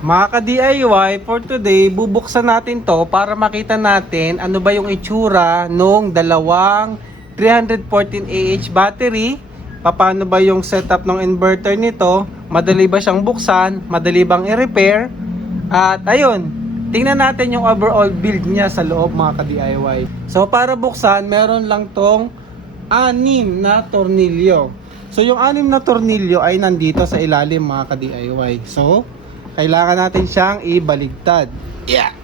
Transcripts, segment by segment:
Mga ka-DIY, for today, bubuksan natin to para makita natin ano ba yung itsura nung dalawang 314Ah battery. Paano ba yung setup ng inverter nito? Madali ba siyang buksan? Madali bang i-repair? At ayun, tingnan natin yung overall build niya sa loob mga ka-DIY. So para buksan, meron lang tong 6 na tornilyo. So yung 6 na tornilyo ay nandito sa ilalim mga ka-DIY. So kailangan natin siyang ibaligtad. Yeah.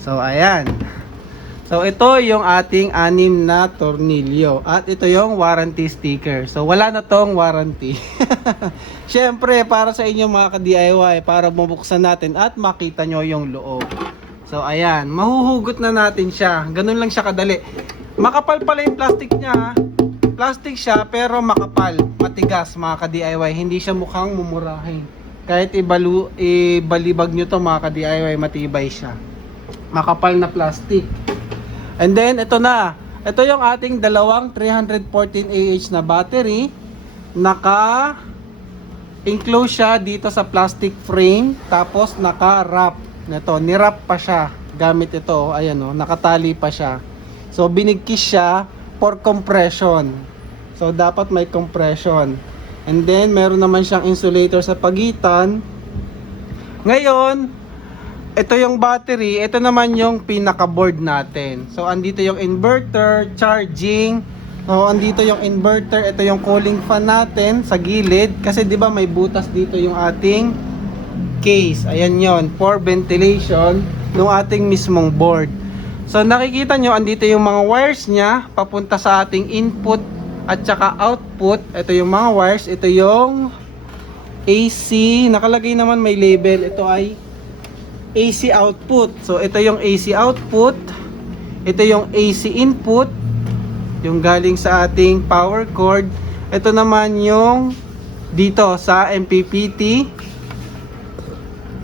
So ayan. So ito yung ating 6 na tornilyo at ito yung warranty sticker. So wala na tong warranty. Syempre para sa inyo mga ka-DIY, para mabuksan natin at makita nyo yung loob. So ayan, mahuhugot na natin siya. Ganun lang siya kadali. Makapal pala yung plastic niya. Plastic siya pero makapal, matigas mga ka-DIY. Hindi siya mukhang mumurahin. Kahit ibalibag nyo to mga ka-DIY, matibay siya. Makapal na plastic. And then ito na. Ito yung ating dalawang 314Ah na battery. Naka-enclose siya dito sa plastic frame. Tapos naka-wrap. Ito, ni-wrap pa siya. Gamit ito, ayan o, nakatali pa siya. So binigkis siya for compression. So dapat may compression. And then meron naman siyang insulator sa pagitan. Ngayon, ito yung battery, ito naman yung pinaka board natin. So andito yung inverter, charging. So andito yung inverter, ito yung cooling fan natin sa gilid kasi 'di ba may butas dito yung ating case. Ayan yon, for ventilation ng ating mismong board. So nakikita nyo, andito yung mga wires niya papunta sa ating input at saka output. Ito yung mga wires, ito yung AC, nakalagay naman may label, ito ay AC output. So ito yung AC output, ito yung AC input, yung galing sa ating power cord. Ito naman yung dito sa MPPT.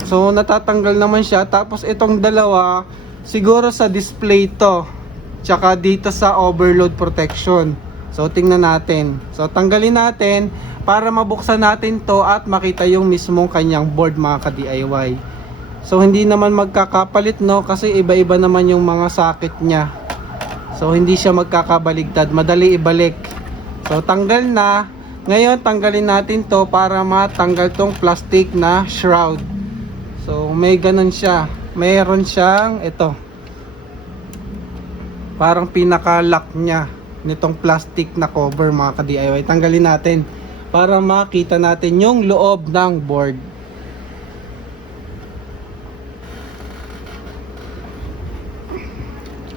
So natatanggal naman siya. Tapos itong dalawa siguro sa display to, tsaka dito sa overload protection. So tingnan natin. So tanggalin natin para mabuksan natin to at makita yung mismong kanyang board mga ka-DIY. So hindi naman magkakapalit no, kasi iba-iba naman yung mga socket niya. So hindi siya magkakabaligtad, madali ibalik. So tanggal na. Ngayon tanggalin natin to para matanggal tong plastic na shroud. So may ganun siya. Mayroon siyang ito, parang pinaka-lock niya nitong plastic na cover mga ka-DIY. Tanggalin natin para makita natin yung loob ng board.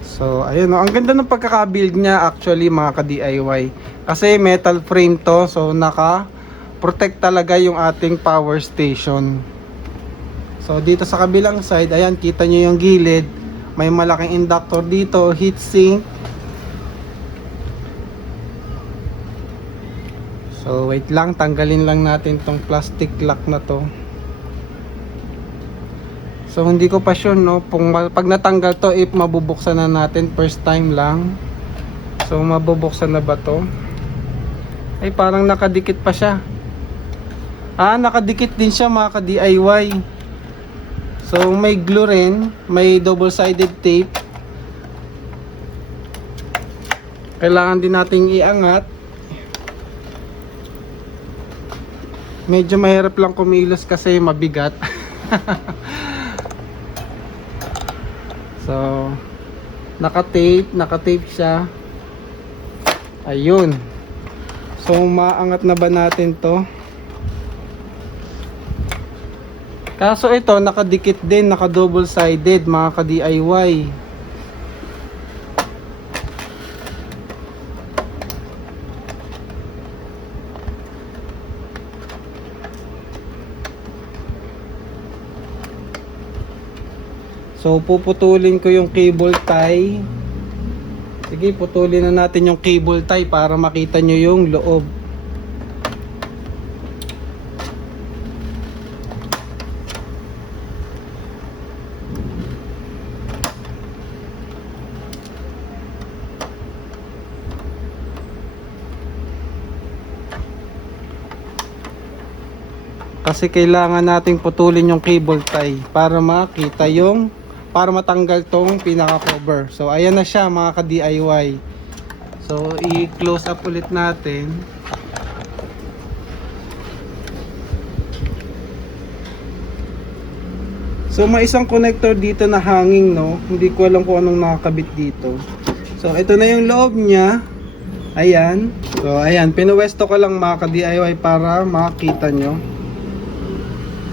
So ayun, ang ganda ng pagkaka-build niya actually mga ka-DIY. Kasi metal frame to, so naka-protect talaga yung ating power station. So dito sa kabilang side, ayan, kita nyo yung gilid. May malaking inductor dito, heatsink. So wait lang, tanggalin lang natin tong plastic lock na to. So hindi ko pa sure no, pag natanggal to, if mabubuksan na natin, first time lang. So mabubuksan na ba to? Ay parang nakadikit pa siya. Nakadikit din siya mga ka-DIY. So may glue rin, may double-sided tape. Kailangan din nating iangat. Medyo mahirap lang kumilos kasi mabigat. So naka-tape siya. Ayun. So maangat na ba natin to? Kaso ito nakadikit din, naka double sided mga ka-DIY. So puputulin ko yung cable tie. Sige, putulin na natin yung cable tie para makita nyo yung loob. Kasi kailangan nating putulin yung cable tie para makita yung, para matanggal tong pinaka cover. So ayan na siya mga ka-DIY. So i-close up ulit natin. So may isang connector dito na hanging, no. Hindi ko alam kung anong nakakabit dito. So ito na yung loob niya. Ayan. So ayan, pinuwesto ko lang mga ka-DIY para makita nyo.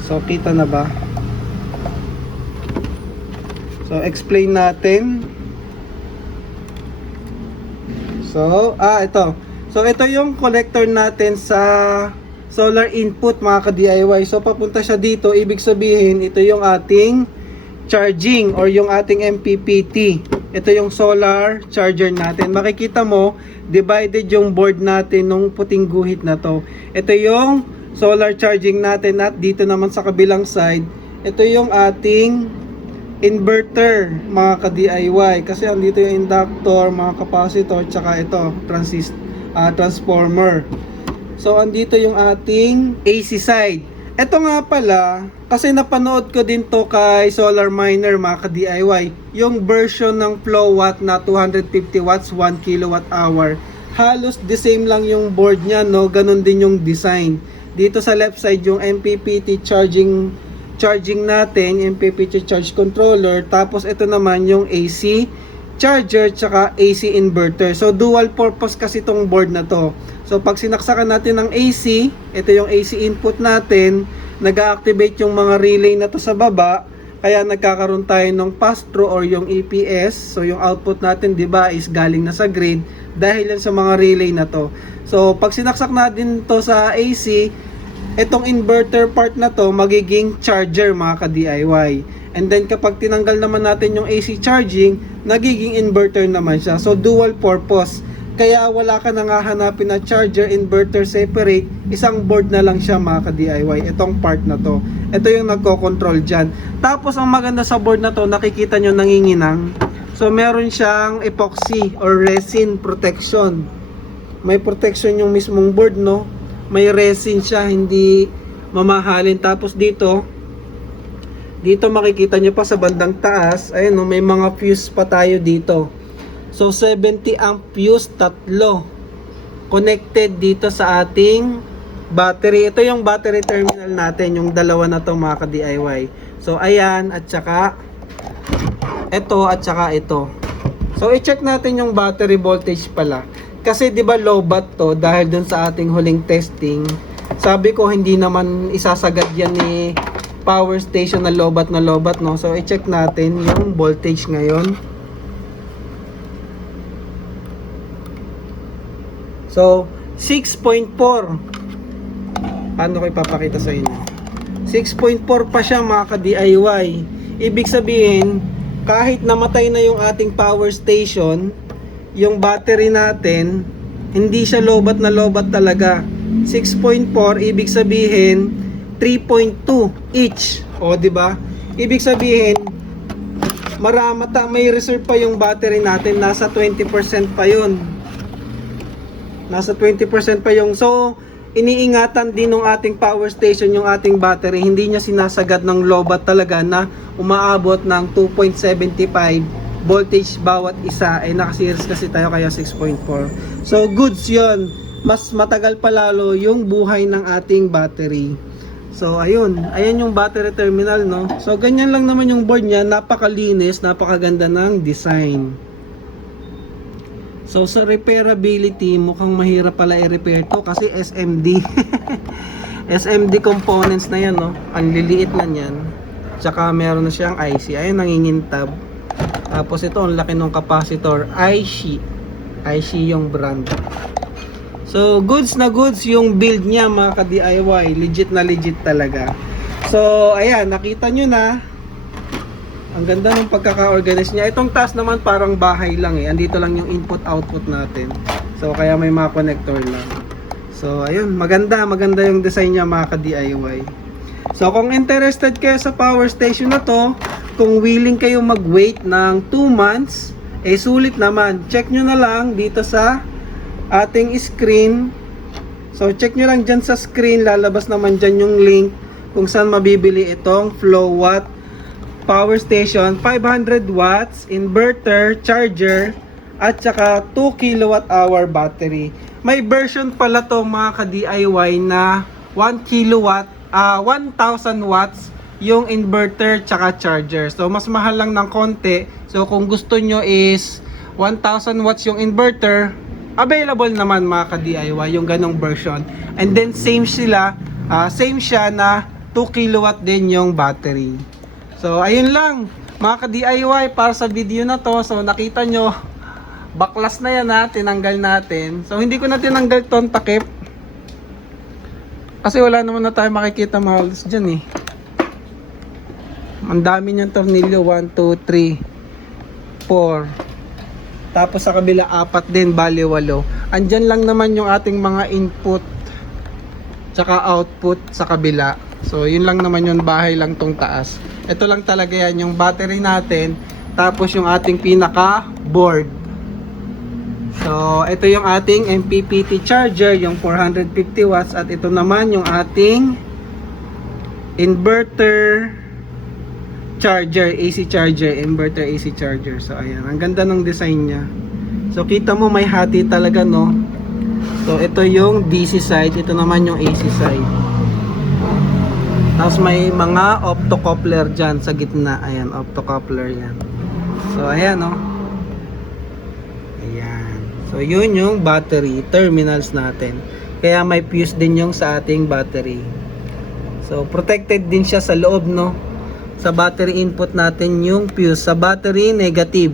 So kita na ba? So explain natin. So ito. So ito yung connector natin sa solar input mga ka-DIY. So papunta siya dito, ibig sabihin ito yung ating charging or yung ating MPPT. Ito yung solar charger natin. Makikita mo, divided yung board natin nung puting guhit na to. Ito yung solar charging natin at dito naman sa kabilang side, ito yung ating inverter mga ka-DIY. Kasi andito yung inductor, mga capacitor, tsaka ito, transformer. So andito yung ating AC side. Ito nga pala, kasi napanood ko din to kay Solar Miner mga ka-DIY, yung version ng Flow Watt na 250 watts 1 kilowatt hour. Halos the same lang yung board niya, no? Ganun din yung design. Dito sa left side yung MPPT charging natin, MPPT charge controller, tapos ito naman yung AC charger tsaka AC inverter. So dual purpose kasi itong board na to. So pag sinaksakan natin ng AC, ito yung AC input natin, nag-activate yung mga relay na to sa baba, kaya nagkakaroon tayo ng pass-through or yung EPS. So yung output natin, di ba, is galing na sa grid dahil yan sa mga relay na to. So pag sinaksak natin to sa AC, itong inverter part na to magiging charger mga ka-DIY. And then kapag tinanggal naman natin yung AC charging, nagiging inverter naman siya. So dual purpose. Kaya wala ka nang hahanapin na charger, inverter separate. Isang board na lang siya mga ka-DIY. Itong part na to. Ito yung nagko-control dyan. Tapos ang maganda sa board na to, nakikita nyo nanginginang. So meron siyang epoxy or resin protection. May protection yung mismong board, no? May resin siya, hindi mamahalin. Tapos dito makikita nyo pa sa bandang taas, ayun, no, may mga fuse pa tayo dito. So 70 amp fuse, tatlo connected dito sa ating battery. Ito yung battery terminal natin, yung dalawa na to mga ka-DIY. So ayan, at saka ito at saka ito. So i-check natin yung battery voltage pala. Kasi 'di ba low bat to dahil dun sa ating huling testing. Sabi ko hindi naman isasagad yan ni power station na lobat, no? So i-check natin yung voltage ngayon. So 6.4. Paano ko ipapakita sa inyo? 6.4 pa siya mga ka-DIY. Ibig sabihin, kahit namatay na yung ating power station, yung battery natin hindi siya lobat na lobat talaga. 6.4 ibig sabihin 3.2 each. O, di ba? Ibig sabihin, may reserve pa yung battery natin, nasa 20% pa yun. Nasa 20% pa yung, so, iniingatan din ng ating power station yung ating battery. Hindi niya sinasagad ng lobat talaga na umaabot ng 2.75 voltage bawat isa. Naka-series kasi tayo kaya 6.4. So, goods yun. Mas matagal pa lalo yung buhay ng ating battery. So ayun yung battery terminal, no. So ganyan lang naman yung board niya, napakalinis, napakaganda ng design. So sa repairability, mukhang mahirap pala i-repair to kasi SMD. SMD components na yan, no. Ang liliit na niyan. Tsaka meron na siyang IC, ayun nangingintab. Tapos ito ang laki ng capacitor, IC yung brand. So, goods na goods yung build niya mga ka-DIY. Legit na legit talaga. So, ayan, nakita nyo na. Ang ganda ng pagkaka-organize niya. Itong task naman parang bahay lang eh. Andito lang yung input-output natin. So, kaya may mga connector lang. So, ayun, maganda yung design niya mga ka-DIY. So, kung interested kayo sa power station na to, kung willing kayo mag-wait ng 2 months, sulit naman. Check nyo na lang dito sa ating screen. So check nyo lang dyan sa screen, lalabas naman dyan yung link kung saan mabibili itong Flowatt power station, 500 watts, inverter, charger, at saka 2 kilowatt hour battery. May version pala to mga ka-DIY na 1 kilowatt, 1,000 watts yung inverter tsaka charger. So mas mahal lang ng konti. So kung gusto nyo is 1,000 watts yung inverter, available naman mga ka-DIY yung ganong version. And then same siya na 2 kilowatt din yung battery. So ayun lang mga ka-DIY para sa video na to. So nakita nyo, baklas na yan tinanggal natin. So hindi ko na tinanggal tong takip kasi wala naman na tayo makikita mahalos dyan Ang dami niyang tornilyo, 1, 2, 3, 4. Tapos sa kabila 4 din, bali 8. Andyan lang naman yung ating mga input tsaka output sa kabila. So yun lang naman yung bahay lang tong taas. Ito lang talaga yan yung battery natin. Tapos yung ating pinaka board. So ito yung ating MPPT charger, yung 450 watts. At ito naman yung ating inverter charger, AC charger, inverter AC charger. So ayan, ang ganda ng design niya. So kita mo may hati talaga, no? So ito yung DC side, ito naman yung AC side. Tapos may mga optocoupler dyan sa gitna. Ayan, optocoupler yan. So ayan, no? Ayan. So yun yung battery terminals natin. Kaya may fuse din yung sa ating battery. So protected din siya sa loob, no? Sa battery input natin yung fuse. Sa battery negative.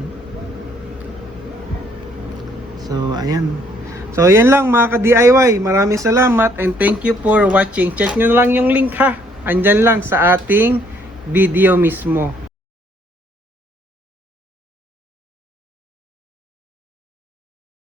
So ayan. So yan lang mga ka-DIY. Maraming salamat and thank you for watching. Check nyo lang yung link, ha. Andyan lang sa ating video mismo.